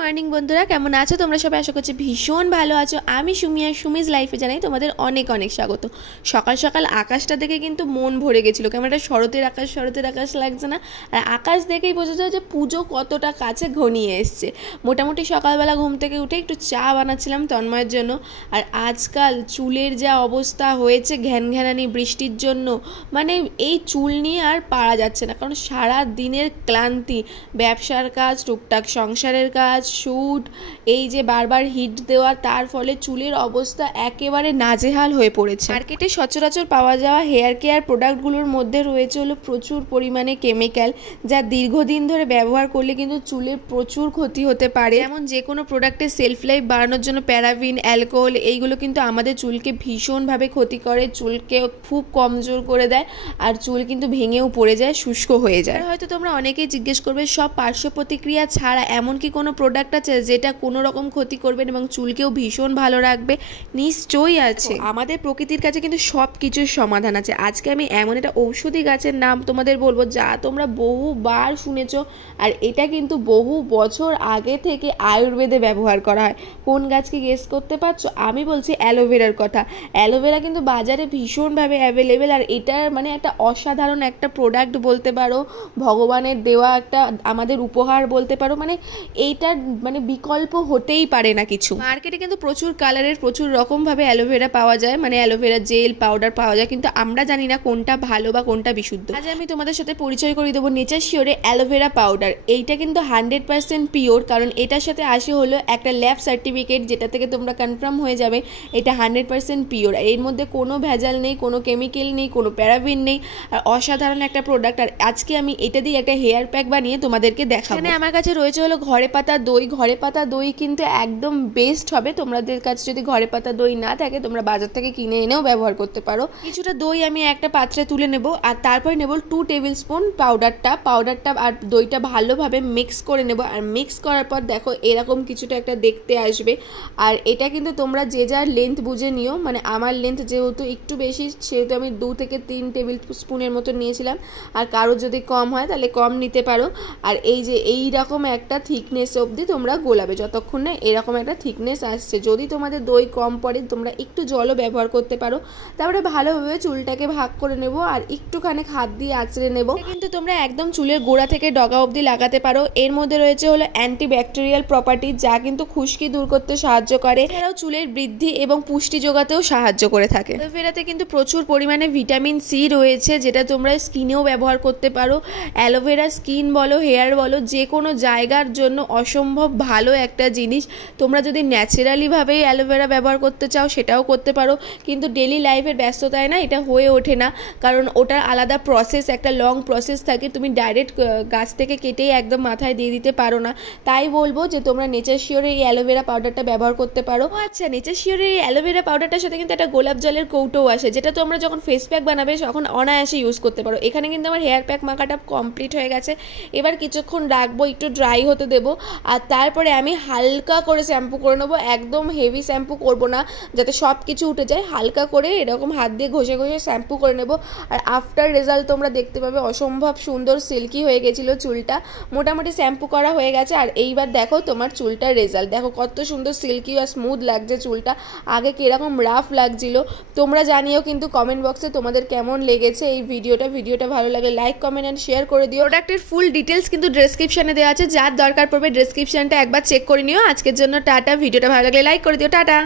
Morning বন্ধুরা, কেমন আছো তোমরা সবাই? আশা করছি ভীষণ ভালো আছো। আমি সুমি আর সুমিজ লাইফে জানাই তোমাদের অনেক অনেক স্বাগত। সকাল সকাল আকাশটা দেখে কিন্তু মন ভরে গেছিলো, কেমন একটা শরতের আকাশ লাগছে না? আর আকাশ দেখেই বোঝা যায় যে পুজো কতটা কাছে ঘনিয়ে এসছে। মোটামুটি সকালবেলা ঘুম থেকে উঠে একটু চা বানাচ্ছিলাম তন্ময়ের জন্য। আর আজকাল চুলের যা অবস্থা হয়েছে ঘ্যানঘ্যানানি বৃষ্টির জন্য, মানে এই চুল নিয়ে আর পারা যাচ্ছে না। কারণ সারা দিনের ক্লান্তি, ব্যবসার কাজ, টুকটাক সংসারের কাজ, শ্যুট, এই যে বারবার হিট দেওয়া, তার ফলে চুলের অবস্থা একেবারে নাজেহাল হয়ে পড়েছে। মার্কেটে সচরাচর পাওয়া যাওয়া হেয়ার কেয়ার প্রোডাক্টগুলোর মধ্যে রয়েছে হলো প্রচুর পরিমাণে কেমিক্যাল, যা দীর্ঘদিন ধরে ব্যবহার করলে কিন্তু চুলের প্রচুর ক্ষতি হতে পারে। যেমন যে কোনো প্রোডাক্টের সেলফ লাইফ বাড়ানোর জন্য প্যারাবিন, অ্যালকোহল, এইগুলো কিন্তু আমাদের চুলকে ভীষণভাবে ক্ষতি করে, চুলকে খুব কমজোর করে দেয়, আর চুল কিন্তু ভেঙেও পড়ে যায়, শুষ্ক হয়ে যায়। হয়তো তোমরা অনেকেই জিজ্ঞেস করবে, সব পার্শ্ব প্রতিক্রিয়া ছাড়া এমন কি কোনো প্রোডাক্ট আছে যেটা কোনো রকম ক্ষতি করবে এবং চুলকেও ভীষণ ভালো রাখবে? নিশ্চয়ই আছে। আমাদের প্রকৃতির কাছে কিন্তু সব কিছুর সমাধান আছে। আজকে আমি এমন একটা ঔষধি গাছের নাম তোমাদের বলবো যা তোমরা বহুবার শুনেছো, আর এটা কিন্তু বহু বছর আগে থেকে আয়ুর্বেদে ব্যবহার করা হয়। কোন গাছকে গেস করতে পারছো? আমি বলছি অ্যালোভেরার কথা। অ্যালোভেরা কিন্তু বাজারে ভীষণভাবে অ্যাভেলেবেল, আর এটার মানে একটা অসাধারণ একটা প্রোডাক্ট বলতে পারো, ভগবানের দেওয়া একটা আমাদের উপহার বলতে পারো। মানে এইটার মানে বিকল্প হতেই পারে না কিছু। মার্কেটে কিন্তু প্রচুর কালারের প্রচুর রকমভাবে অ্যালোভেরা পাওয়া যায়, মানে অ্যালোভেরা জেল, পাউডার পাওয়া যায়, কিন্তু আমরা জানি না কোনটা ভালো বা কোনটা বিশুদ্ধ। আজ আমি তোমাদের সাথে পরিচয় করিয়ে দেবো নেচার শিওরে অ্যালোভেরা পাউডার। এইটা কিন্তু 100% পিওর, কারণ এটার সাথে আসে হলো একটা ল্যাব সার্টিফিকেট, যেটা থেকে তোমরা কনফার্ম হয়ে যাবে এটা 100% পিওর। আর এর মধ্যে কোনো ভেজাল নেই, কোনো কেমিক্যাল নেই, কোনো প্যারাবিন নেই, আর অসাধারণ একটা প্রোডাক্ট। আর আজকে আমি এটা দিয়ে একটা হেয়ার প্যাক বানিয়ে তোমাদেরকে দেখাবো। এখানে আমার কাছে রয়েছে হলো ঘরে পাতা দই। ঘরে পাতা দই কিন্তু একদম বেস্ট হবে। তোমাদের কাছে যদি ঘরে পাতা দই না থাকে, তোমরা বাজার থেকে কিনে এনেও ব্যবহার করতে পারো। কিছুটা দই আমি একটা পাত্রে তুলে নেব, আর তারপরে নেব 2 টেবিল স্পুন পাউডারটা আর দইটা ভালোভাবে মিক্স করে নেব। আর মিক্স করার পর দেখো এরকম কিছুটা একটা দেখতে আসবে। আর এটা কিন্তু তোমরা যে যার লেন্থ বুঝে নিও, মানে আমার লেন্থ যেহেতু একটু বেশি, সেহেতু আমি 2 থেকে 3 টেবিল স্পুনের মতো নিয়েছিলাম। আর কারো যদি কম হয় তাহলে কম নিতে পারো। আর এই যে এইরকম একটা থিকনেস অবধি তোমরা গোলাবে, যতক্ষণ না এরকম একটা থিকনেস আসছে। যদি তোমাদের দই কম পড়ে তোমরা একটু জলও ব্যবহার করতে পারো। তারপরে ভালোভাবে চুলটাকে ভাগ করে নেব, আর একটুখানি হাত দিয়ে আঁচড়ে নেব। কিন্তু তোমরা একদম চুলের গোড়া থেকে ডগা অবধি লাগাতে পারো। এর মধ্যে রয়েছে হলো অ্যান্টিব্যাকটেরিয়াল প্রপার্টি, যা কিন্তু খুশকি দূর করতে সাহায্য করে, এছাড়াও চুলের বৃদ্ধি এবং পুষ্টি যোগাতেও সাহায্য করে থাকে। অ্যালোভেরাতে কিন্তু প্রচুর পরিমাণে ভিটামিন সি রয়েছে, যেটা তোমরা স্কিনেও ব্যবহার করতে পারো। অ্যালোভেরা স্কিন বলো, হেয়ার বলো, যে কোনো জায়গার জন্য অসম্ভব ভালো একটা জিনিস। তোমরা যদি ন্যাচারালিভাবেই অ্যালোভেরা ব্যবহার করতে চাও সেটাও করতে পারো, কিন্তু ডেলি লাইফের ব্যস্ততায় না এটা হয়ে ওঠে না, কারণ ওটার আলাদা প্রসেস, একটা লং প্রসেস থাকে। তুমি ডাইরেক্ট গাছ থেকে কেটেই একদম মাথায় দিয়ে দিতে পারো না। তাই বলবো যে তোমরা নেচার শিওরের এই অ্যালোভেরা পাউডারটা ব্যবহার করতে পারো। আচ্ছা, নেচার শিওরের এই অ্যালোভেরা পাউডারটার সাথে কিন্তু একটা গোলাপ জলের কৌটোও আসে, যেটা তোমরা যখন ফেস প্যাক বানাবে তখন অনায়াসে ইউজ করতে পারো। এখানে কিন্তু আমার হেয়ার প্যাক মাখাটা কমপ্লিট হয়ে গেছে। এবার কিছুক্ষণ রাখবো, একটু ড্রাই হতে দেবো, আর তারপরে আমি হালকা করে শ্যাম্পু করে নেবো। একদম হেভি শ্যাম্পু করবো না, যাতে সব কিছু উঠে যায়। হালকা করে এরকম হাত দিয়ে ঘষে ঘষে শ্যাম্পু করে নেবো। আর আফটার রেজাল্ট তোমরা দেখতে পাবে অসম্ভব সুন্দর সিল্কি হয়ে গেছিলো চুলটা। মোটামুটি শ্যাম্পু করা হয়ে গেছে, আর এইবার দেখো তোমার চুলটার রেজাল্ট দেখো, কত সুন্দর সিল্কি আর স্মুথ লাগছে চুলটা। আগে কিরকম রাফ লাগছিল তোমরা জানিও কিন্তু কমেন্ট বক্সে তোমাদের কেমন লেগেছে এই ভিডিওটা ভালো লাগে লাইক, কমেন্ট অ্যান্ড শেয়ার করে দিও। প্রোডাক্টের ফুল ডিটেলস কিন্তু ডেসক্রিপশনে দেওয়া আছে, যার দরকার পড়বে ডেসক্রিপশনটা একবার চেক করে নিও। আজকের জন্য টাটা। ভিডিওটা ভালো লাগলে লাইক করে দিও। টাটা।